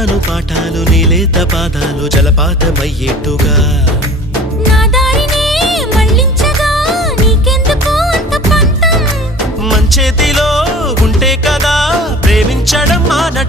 చెబుతాను పాఠాలు నీలేత పాదాలు జలపాతమయ్యేట్టుగా నా దారినే మళ్ళించగా నీకెందుకు అంత పంతం మంచేతిలో ఉంటే కదా ప్రేమించడం మానటం